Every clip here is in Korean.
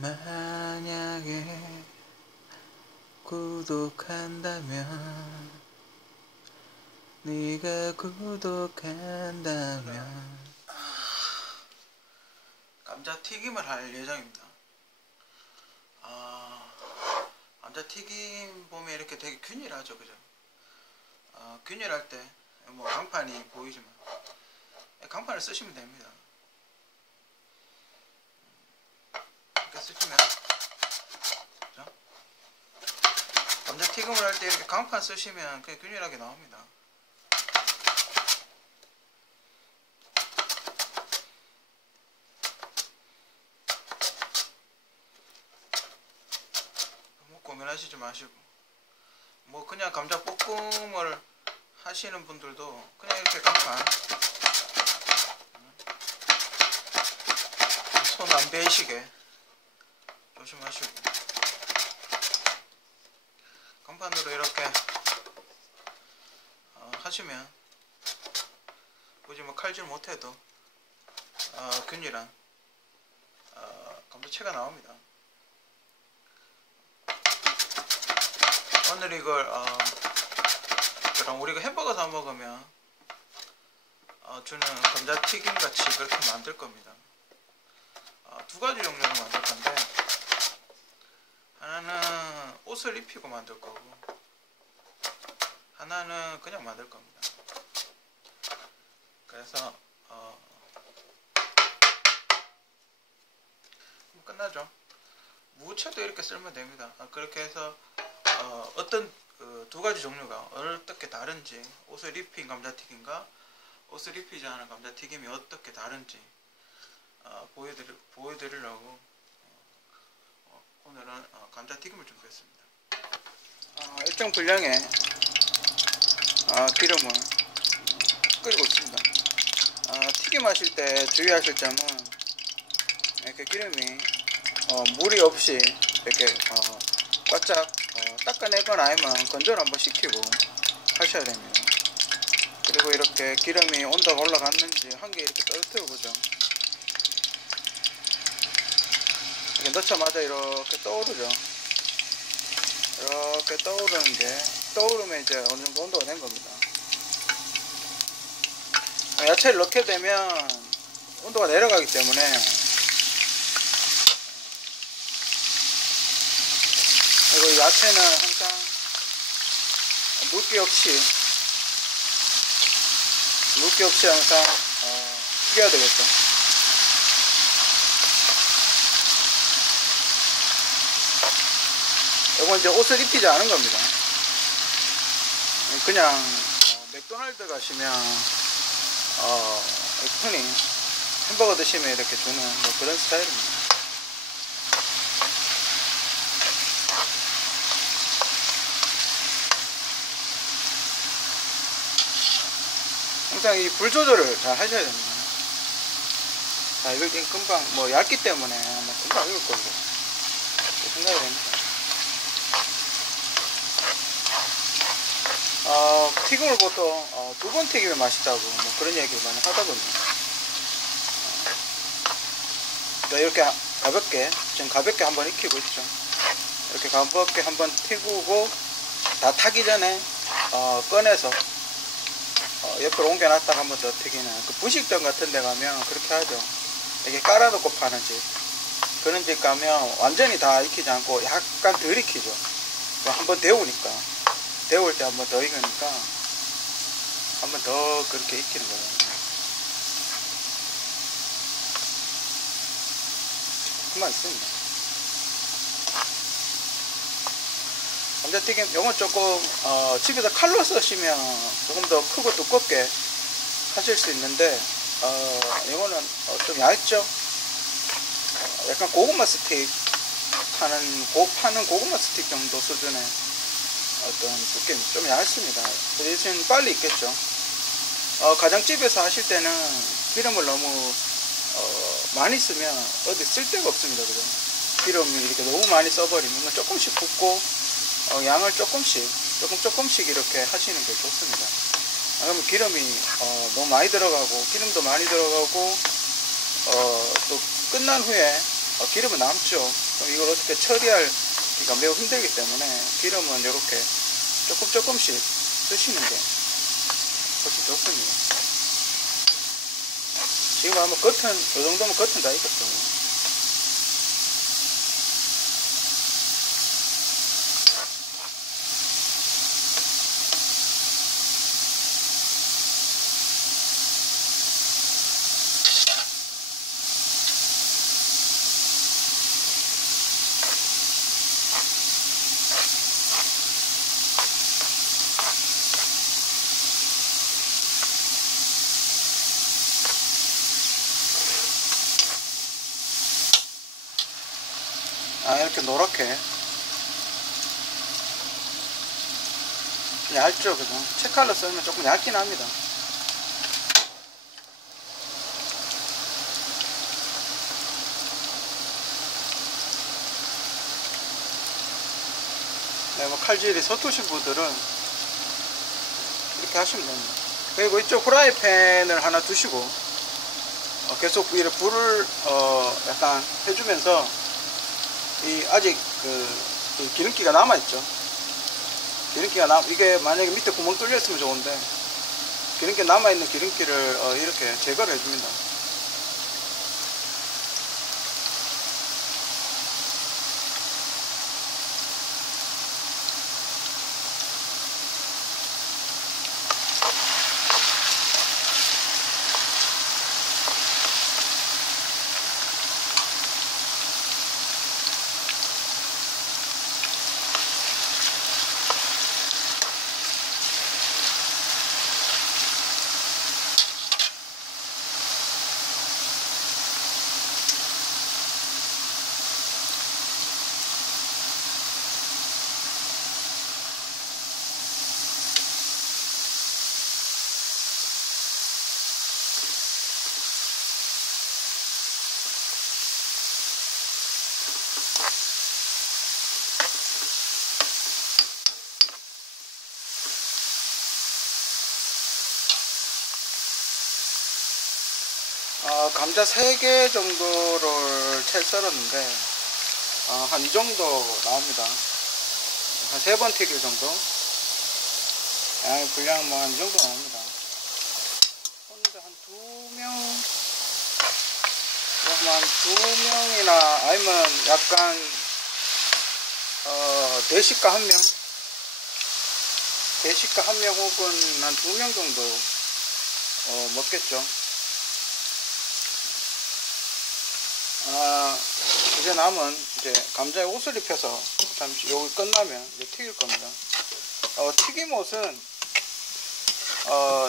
만약에 구독한다면 네가 구독한다면 감자튀김을 할 예정입니다. 감자튀김 보면 이렇게 되게 균일하죠, 그죠? 균일할 때 뭐 강판이 보이지만 강판을 쓰시면 됩니다. 이렇게 쓰시면, 그죠? 감자튀김을 할 때 이렇게 강판 쓰시면 그냥 균일하게 나옵니다. 뭐 고민하시지 마시고, 뭐 그냥 감자볶음을 하시는 분들도 그냥 이렇게 강판, 손 안 베이시게 조심하시고, 강판으로 이렇게 하시면 굳이 뭐 칼질 못해도 균일한 감자채가 나옵니다. 오늘 이걸 그럼 우리가 햄버거 사 먹으면 주는 감자튀김 같이 그렇게 만들 겁니다. 두 가지 종류로 만들 건데, 하나는 옷을 입히고 만들 거고, 하나는 그냥 만들 겁니다. 그래서 끝나죠. 무채도 이렇게 쓸면 됩니다. 그렇게 해서 어떤 두 가지 종류가 어떻게 다른지, 옷을 입힌 감자튀김과 옷을 입히지 않은 감자튀김이 어떻게 다른지 보여드리려고 오늘은 감자튀김을 준비했습니다. 일정 분량의 기름을 끓이고 있습니다. 튀김하실 때 주의하실 점은 이렇게 기름이 물이 없이 이렇게 바짝 닦아내거나 아니면 건조를 한번 시키고 하셔야 됩니다. 그리고 이렇게 기름이 온도가 올라갔는지 한 개 이렇게 떨어뜨려 보죠. 이렇게 넣자마자 이렇게 떠오르죠. 이렇게 떠오르는 게, 떠오르면 이제 어느 정도 온도가 된 겁니다. 야채를 넣게 되면 온도가 내려가기 때문에, 그리고 야채는 항상 물기 없이 항상 튀겨야 되겠죠. 이건 이제 옷을 입히지 않은 겁니다. 그냥 맥도날드 가시면 흔히 햄버거 드시면 이렇게 주는 뭐 그런 스타일입니다. 항상 이 불 조절을 잘 하셔야 됩니다. 자, 이걸 지금 금방 뭐 얇기 때문에 아마 금방 익을 걸로 생각이 됩니다. 튀김을 보통 두 번 튀기면 맛있다고 뭐 그런 얘기를 많이 하더군요. 이렇게 가볍게, 지금 가볍게 한번 익히고 있죠. 이렇게 가볍게 한번 튀기고 다 타기 전에 꺼내서 옆으로 옮겨놨다가 한번 더 튀기는, 그 분식점 같은 데 가면 그렇게 하죠. 이렇게 깔아놓고 파는 집, 그런 집 가면 완전히 다 익히지 않고 약간 덜 익히죠. 한번 데우니까, 데울 때 한번 더 익으니까 한번 더 그렇게 익히는 거예요. 그만 있습니다. 감자튀김 요건 조금 집에서 칼로 쓰시면 조금 더 크고 두껍게 하실 수 있는데, 이거는 좀 얇죠. 약간 고구마 스틱 파는 고구마 스틱 정도 수준의 어떤 두께는 좀 얇습니다. 대신 빨리 익겠죠. 가정집에서 하실 때는 기름을 너무 많이 쓰면 어디 쓸 데가 없습니다. 그죠? 기름이 이렇게 너무 많이 써버리면 조금씩 붓고 양을 조금씩 이렇게 하시는 게 좋습니다. 그러면 기름이 너무 많이 들어가고, 기름도 많이 들어가고, 또 끝난 후에 기름은 남죠. 그럼 이걸 어떻게 처리하기가 매우 힘들기 때문에 기름은 이렇게 조금씩 쓰시는 게 훨씬 좋습니다. 지금 아마 겉은 이 정도면 겉은 다 익었죠. 이렇게 노랗게 얇죠. 그죠? 채칼로 썰면 조금 얇긴 합니다. 네, 뭐 칼질이 서투신 분들은 이렇게 하시면 됩니다. 그리고 이쪽 프라이팬을 하나 두시고 계속 이렇게 불을 약간 해주면서 아직 이 기름기가 남아있죠. 이게 만약에 밑에 구멍 뚫렸으면 좋은데 기름기 남아있는 기름기를 이렇게 제거를 해줍니다. 감자 3개 정도를 채 썰었는데 한 이 정도 나옵니다. 한 3번 튀길 정도. 분량 뭐 한 이 정도 나옵니다. 혼자 한 2명, 한 2명이나 아니면 약간 대식가 1명, 대식가 1명 혹은 한 2명 정도 먹겠죠. 이제 남은 감자에 옷을 입혀서 잠시 요거 끝나면 이제 튀길 겁니다. 튀김옷은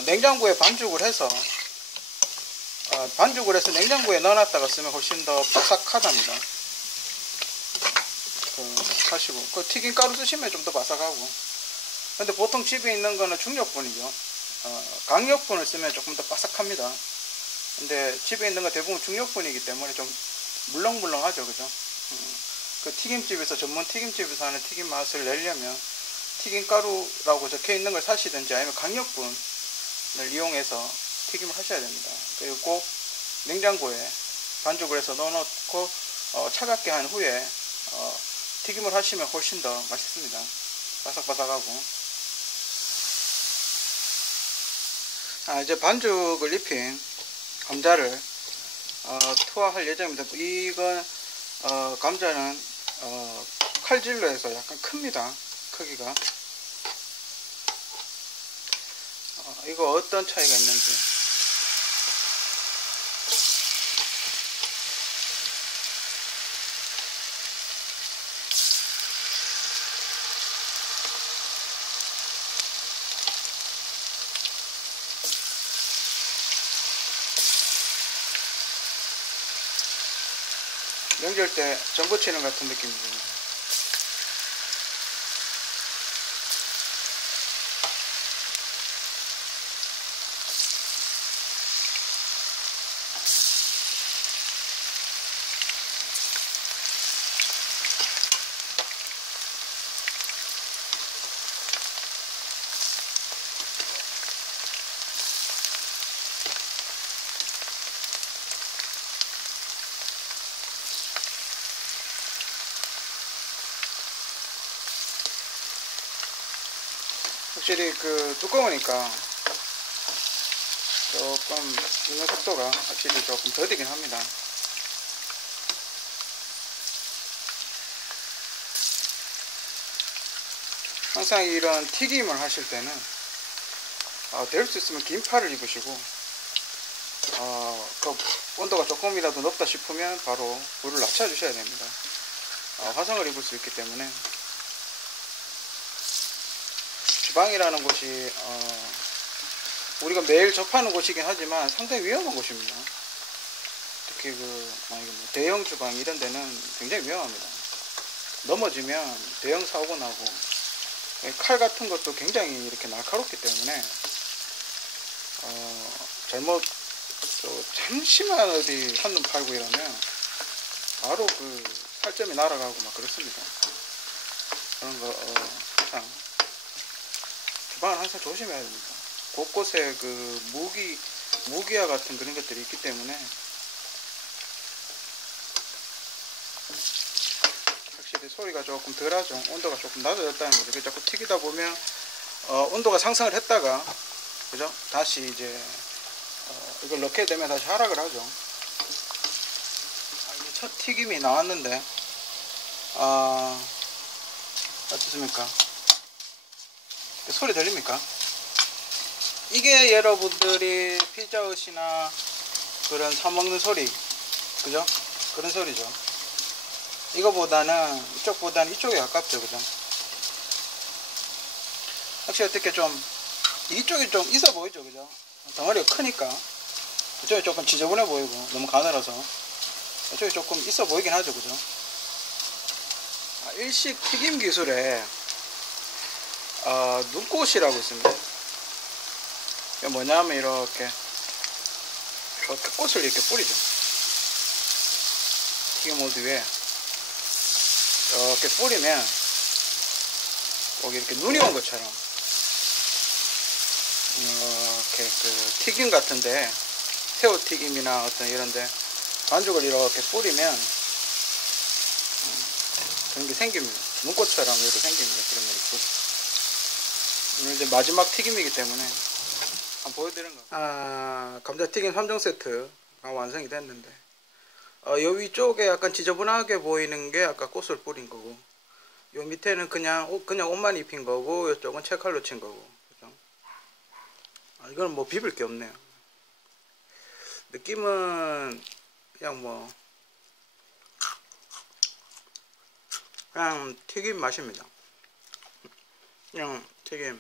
냉장고에 반죽을 해서 냉장고에 넣어놨다가 쓰면 훨씬 더 바삭하답니다. 하시고 튀김 가루 쓰시면 좀 더 바삭하고. 근데 보통 집에 있는 거는 중력분이죠. 강력분을 쓰면 조금 더 바삭합니다. 근데 집에 있는 거 대부분 중력분이기 때문에 좀 물렁물렁하죠. 그죠? 그 튀김집에서, 전문 튀김집에서 하는 튀김 맛을 내려면 튀김가루라고 적혀 있는 걸 사시든지 아니면 강력분을 이용해서 튀김을 하셔야 됩니다. 그리고 꼭 냉장고에 반죽을 해서 넣어놓고 차갑게 한 후에 튀김을 하시면 훨씬 더 맛있습니다. 바삭바삭하고. 이제 반죽을 입힌 감자를 투하할 예정입니다. 이건 감자는 칼질로 해서 약간 큽니다. 크기가. 이거 어떤 차이가 있는지. 명절 때 전부 치는 같은 느낌입니다. 확실히 그 두꺼우니까 조금 익는 속도가 확실히 조금 더디긴 합니다. 항상 이런 튀김을 하실 때는 될 수 있으면 긴 팔을 입으시고 그 온도가 조금이라도 높다 싶으면 바로 불을 낮춰 주셔야 됩니다. 화상을 입을 수 있기 때문에. 주방이라는 곳이 우리가 매일 접하는 곳이긴 하지만 상당히 위험한 곳입니다. 특히 만약에 대형 주방 이런 데는 굉장히 위험합니다. 넘어지면 대형 사고 나고, 칼 같은 것도 굉장히 이렇게 날카롭기 때문에 잘못 잠시만 어디 한눈 팔고 이러면 바로 그 살점이 날아가고 막 그렇습니다. 그런 거 항상 주방은 항상 조심해야 됩니다. 곳곳에 그 무기와 같은 그런 것들이 있기 때문에 확실히 소리가 조금 덜하죠. 온도가 조금 낮아졌다는 거죠. 자꾸 튀기다 보면 온도가 상승을 했다가, 그죠? 다시 이제 이걸 넣게 되면 다시 하락을 하죠. 이게 첫 튀김이 나왔는데 어떻습니까? 소리 들립니까? 이게 여러분들이 피자헛이나 그런 사먹는 소리, 그죠? 그런 소리죠. 이쪽보다는 이쪽에 가깝죠, 그죠? 확실히 어떻게 좀 이쪽이 좀 있어 보이죠, 그죠? 덩어리가 크니까 이쪽이 조금 지저분해 보이고 너무 가늘어서 이쪽이 조금 있어 보이긴 하죠, 그죠? 일식 튀김 기술에 눈꽃이라고 있습니다. 이게 뭐냐면 이렇게 꽃을 이렇게 뿌리죠. 튀김 모드 위에 이렇게 뿌리면 거기 이렇게 눈이 온 것처럼 이렇게 그 튀김 같은데, 새우 튀김이나 어떤 이런데 반죽을 이렇게 뿌리면 그런 게 생깁니다. 눈꽃처럼 이렇게 생깁니다. 그런 게 있고. 오늘 이제 마지막 튀김이기 때문에 한번 보여드리는 거. 감자튀김 3종 세트가 완성이 됐는데, 요 위쪽에 약간 지저분하게 보이는 게 아까 꽃을 뿌린 거고, 요 밑에는 그냥 옷만 입힌 거고, 요쪽은 채칼로 친 거고, 그죠? 이건 뭐 비빌 게 없네요. 느낌은 그냥 튀김 맛입니다. 그냥 튀김.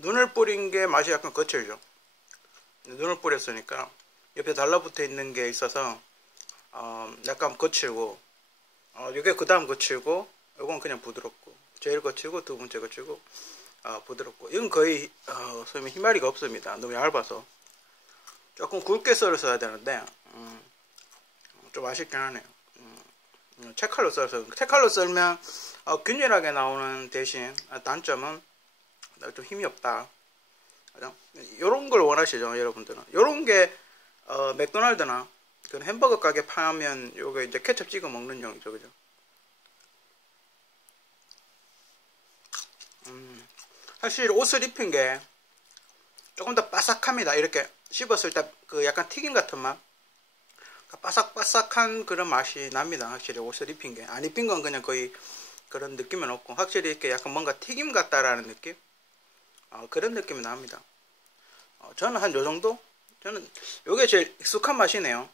눈을 뿌린 게 맛이 약간 거칠죠. 눈을 뿌렸으니까 옆에 달라붙어 있는 게 있어서 약간 거칠고, 이게 그 다음 거칠고, 이건 그냥 부드럽고, 제일 거칠고 두 번째 거칠고 부드럽고, 이건 거의 소위 희마리가 없습니다. 너무 얇아서 조금 굵게 썰어야 되는데 좀 아쉽긴 하네요. 채칼로 썰면 균일하게 나오는 대신 단점은 좀 힘이 없다. 요런 걸 원하시죠, 여러분들은. 요런 게 맥도날드나 그런 햄버거 가게 파면 요게 이제 케첩 찍어 먹는 용이죠, 그죠? 사실 옷을 입힌 게 조금 더 바삭합니다. 이렇게 씹었을 때 그 약간 튀김 같은 맛, 바삭바삭한 그런 맛이 납니다. 확실히 옷을 입힌 게. 안 입힌 건 그냥 거의 그런 느낌은 없고, 확실히 이렇게 약간 뭔가 튀김 같다라는 느낌? 그런 느낌이 납니다. 저는 한 요 정도? 저는 요게 제일 익숙한 맛이네요.